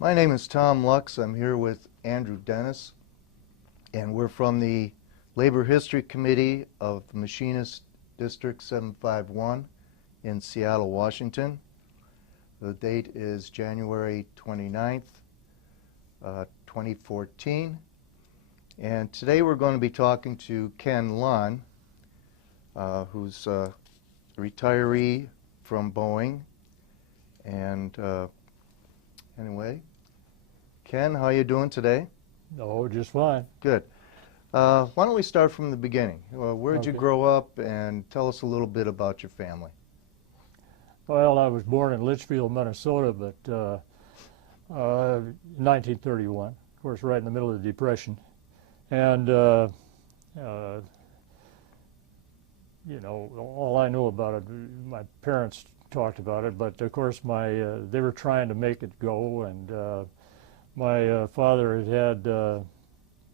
My name is Tom Lux. I'm here with Andrew Dennis, and we're from the Labor History Committee of the Machinist District 751 in Seattle, Washington. The date is January 29th, 2014. And today we're going to be talking to Ken Lonn, who's a retiree from Boeing. And anyway, Ken, how are you doing today? Oh, just fine. Good. Why don't we start from the beginning? Where did you Okay. grow up, and tell us a little bit about your family? Well, I was born in Litchfield, Minnesota, but 1931, of course, right in the middle of the Depression. And, you know, all I know about it, my parents talked about it, but of course they were trying to make it go, and my father had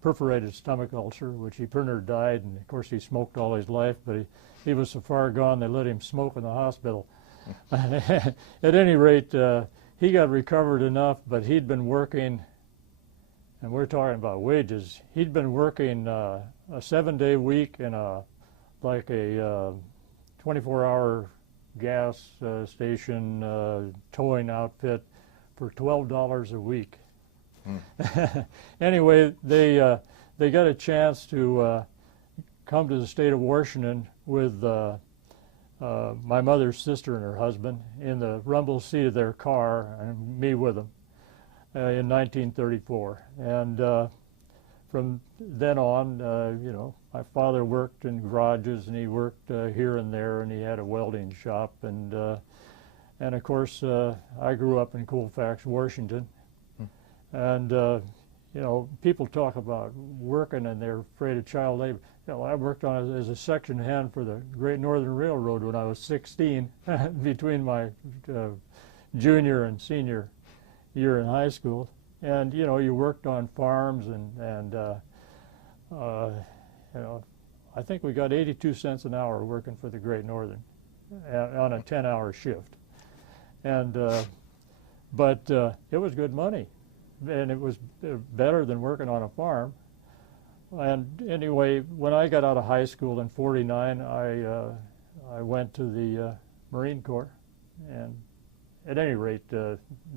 perforated stomach ulcer, which he pretty near died, and of course he smoked all his life, but he was so far gone they let him smoke in the hospital. At any rate, he got recovered enough, but he'd been working, and we're talking about wages, he'd been working a 7-day week in a 24-hour gas station towing outfit for $12 a week. Anyway, they got a chance to come to the state of Washington with my mother's sister and her husband in the rumble seat of their car, and me with them, in 1934. And from then on, you know, my father worked in garages, and he worked here and there, and he had a welding shop, and of course I grew up in Colfax, Washington. And, you know, people talk about working and they're afraid of child labor. You know, I worked on it as a section hand for the Great Northern Railroad when I was 16, between my junior and senior year in high school. And, you know, you worked on farms, and you know, I think we got 82 cents an hour working for the Great Northern on a 10-hour shift. And, but it was good money. And it was better than working on a farm. And anyway, when I got out of high school in '49, I went to the Marine Corps, and at any rate,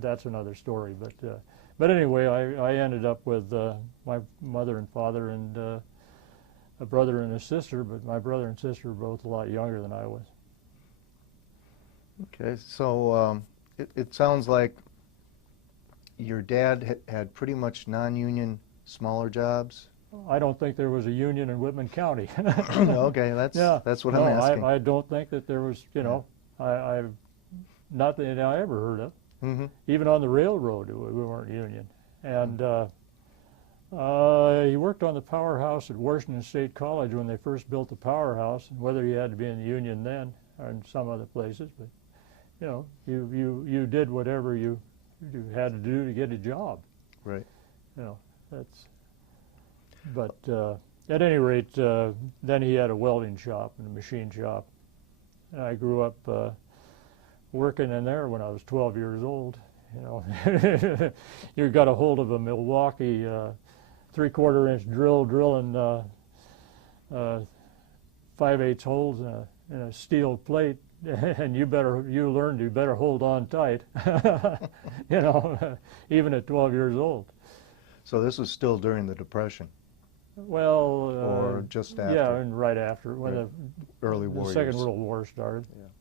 that's another story. But anyway, I ended up with my mother and father and a brother and a sister. But my brother and sister were both a lot younger than I was. Okay, so it sounds like your dad had pretty much non-union smaller jobs? I don't think there was a union in Whitman County. Okay, that's what I'm asking. I don't think that there was, you know, not that I ever heard of. Mm-hmm. Even on the railroad, we weren't union. And he worked on the powerhouse at Washington State College when they first built the powerhouse, and whether you had to be in the union then or in some other places, but you know, you did whatever you had to do to get a job. Right. You know, that's. But at any rate, then he had a welding shop and a machine shop. And I grew up working in there when I was 12 years old. You know, you got a hold of a Milwaukee 3/4-inch drill, drilling 5/8 holes in a steel plate. And you learned you better hold on tight, you know, even at 12 years old. So this was still during the Depression? Well, or just after? Yeah, and right after, when right. The Second World War started. Yeah.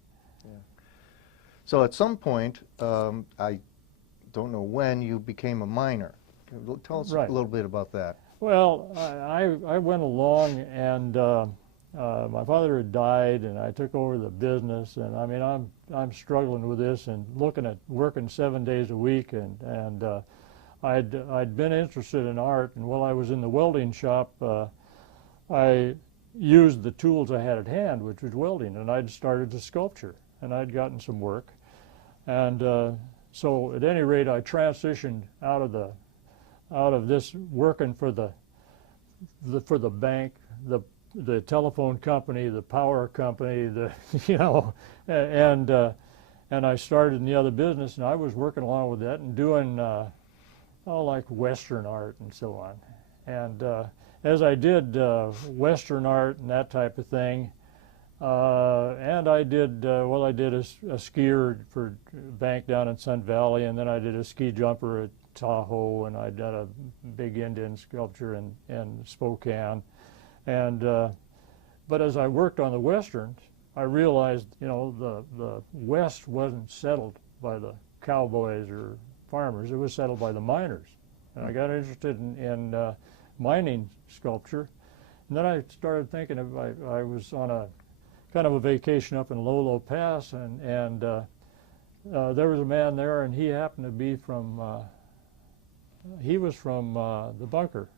So at some point, I don't know when, you became a miner. Tell us a little bit about that. Well, I went along, and my father had died, and I took over the business, and I mean, I'm struggling with this and looking at working 7 days a week, and I'd been interested in art, and while I was in the welding shop, I used the tools I had at hand, which was welding, and I'd started to sculpture, and I'd gotten some work, and so at any rate, I transitioned out of this working for the bank, the telephone company, the power company, you know, and I started in the other business, and I was working along with that and doing like Western art and so on. And as I did Western art and that type of thing, and I did, I did a skier for bank down in Sun Valley, and then I did a ski jumper at Tahoe, and I did a big Indian sculpture in Spokane. And but as I worked on the Westerns, I realized, the West wasn't settled by the cowboys or farmers. It was settled by the miners. And I got interested in mining sculpture. And then I started thinking of, I was on a kind of a vacation up in Lolo Pass, and there was a man there, and he happened to be from, he was from the Bunker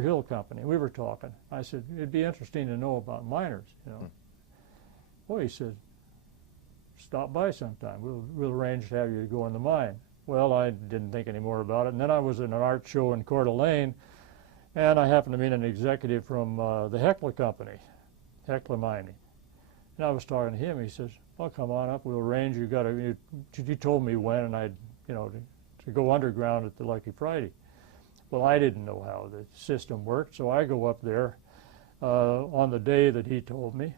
Hill Company. We were talking. I said, it'd be interesting to know about miners, Well, he said, stop by sometime. We'll arrange to have you go in the mine. Well, I didn't think any more about it. And then I was in an art show in Coeur d'Alene, and I happened to meet an executive from the Hecla Company, Hecla Mining. And I was talking to him. He says, well, come on up. We'll arrange. You told me when, and to go underground at the Lucky Friday. Well, I didn't know how the system worked, so I go up there on the day that he told me.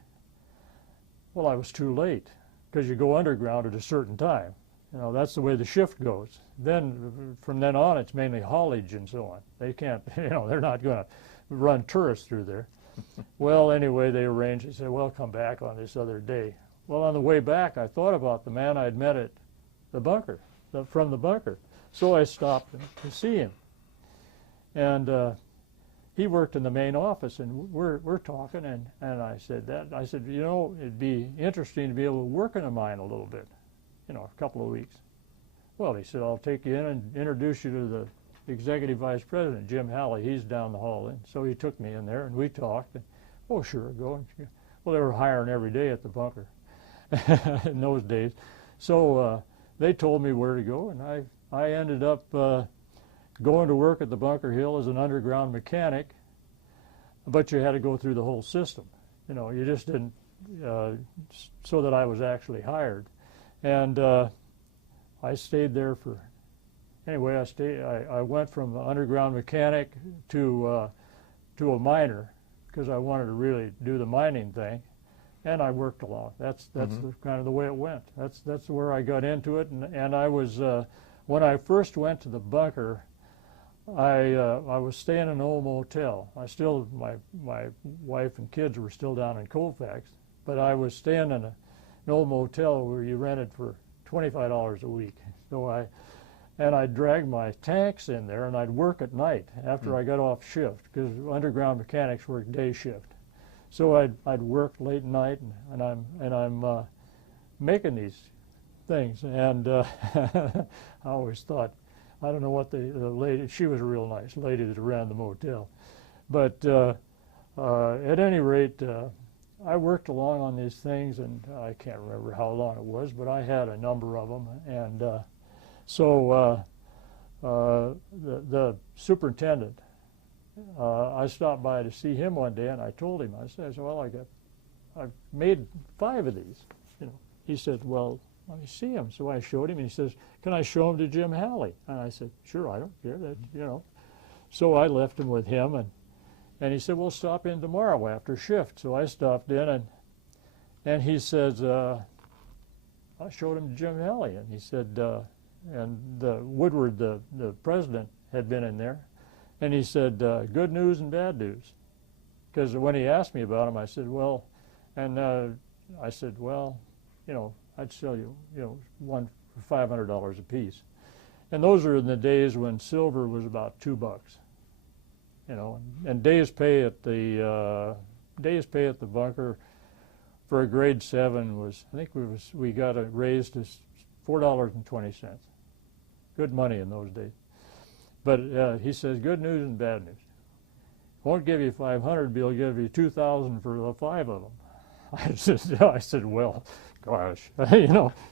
Well, I was too late, because you go underground at a certain time. That's the way the shift goes. Then, from then on, it's mainly haulage and so on. They can't, they're not going to run tourists through there. Well, anyway, they arranged. They said, well, come back on this other day. Well, on the way back, I thought about the man I'd met at the bunker, from the bunker. So I stopped to see him. And he worked in the main office, and we're talking, and I said, it'd be interesting to be able to work in a mine a little bit, a couple of weeks. Well, he said, I'll take you in and introduce you to the executive vice president, Jim Halley. He's down the hall. And so he took me in there, and we talked. And, oh, sure, go. Well, they were hiring every day at the bunker in those days. So they told me where to go, and I ended up going to work at the Bunker Hill as an underground mechanic, but you had to go through the whole system. You just didn't, so that I was actually hired. And I stayed there for, anyway, I went from underground mechanic to a miner, because I wanted to really do the mining thing, and I worked along. That's kind of the way it went. That's where I got into it, and I was, when I first went to the bunker, I was staying in an old motel. My wife and kids were still down in Colfax, but I was staying in an old motel where you rented for $25 a week. So I'd drag my tanks in there, and I'd work at night after I got off shift, because underground mechanics work day shift. So I'd work late at night, and I'm making these things, and I always thought, I don't know what the lady, she was a real nice lady that ran the motel, but at any rate, I worked along on these things, and I can't remember how long it was, but I had a number of them, and so the superintendent, I stopped by to see him one day, and I told him, I said, well, I've made 5 of these. He said, well, let me see them. So I showed him, and he says, can I show them to Jim Halley? And I said, sure, I don't care, So I left him with him, and he said, well, stop in tomorrow after shift. So I stopped in, and he says, I showed him to Jim Halley, and he said, and Woodward, the president, had been in there, and he said, good news and bad news. Because when he asked me about him, I said, well, I'd sell you, one for $500 a piece. And those are in the days when silver was about $2. And days pay at the bunker for a grade 7 was, I think we got it raised to $4.20. Good money in those days. But he says, good news and bad news. Won't give you 500, but he'll give you 2,000 for the 5 of them. I said, well, gosh,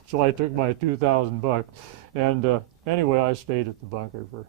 So I took my $2,000, and anyway, I stayed at the bunker for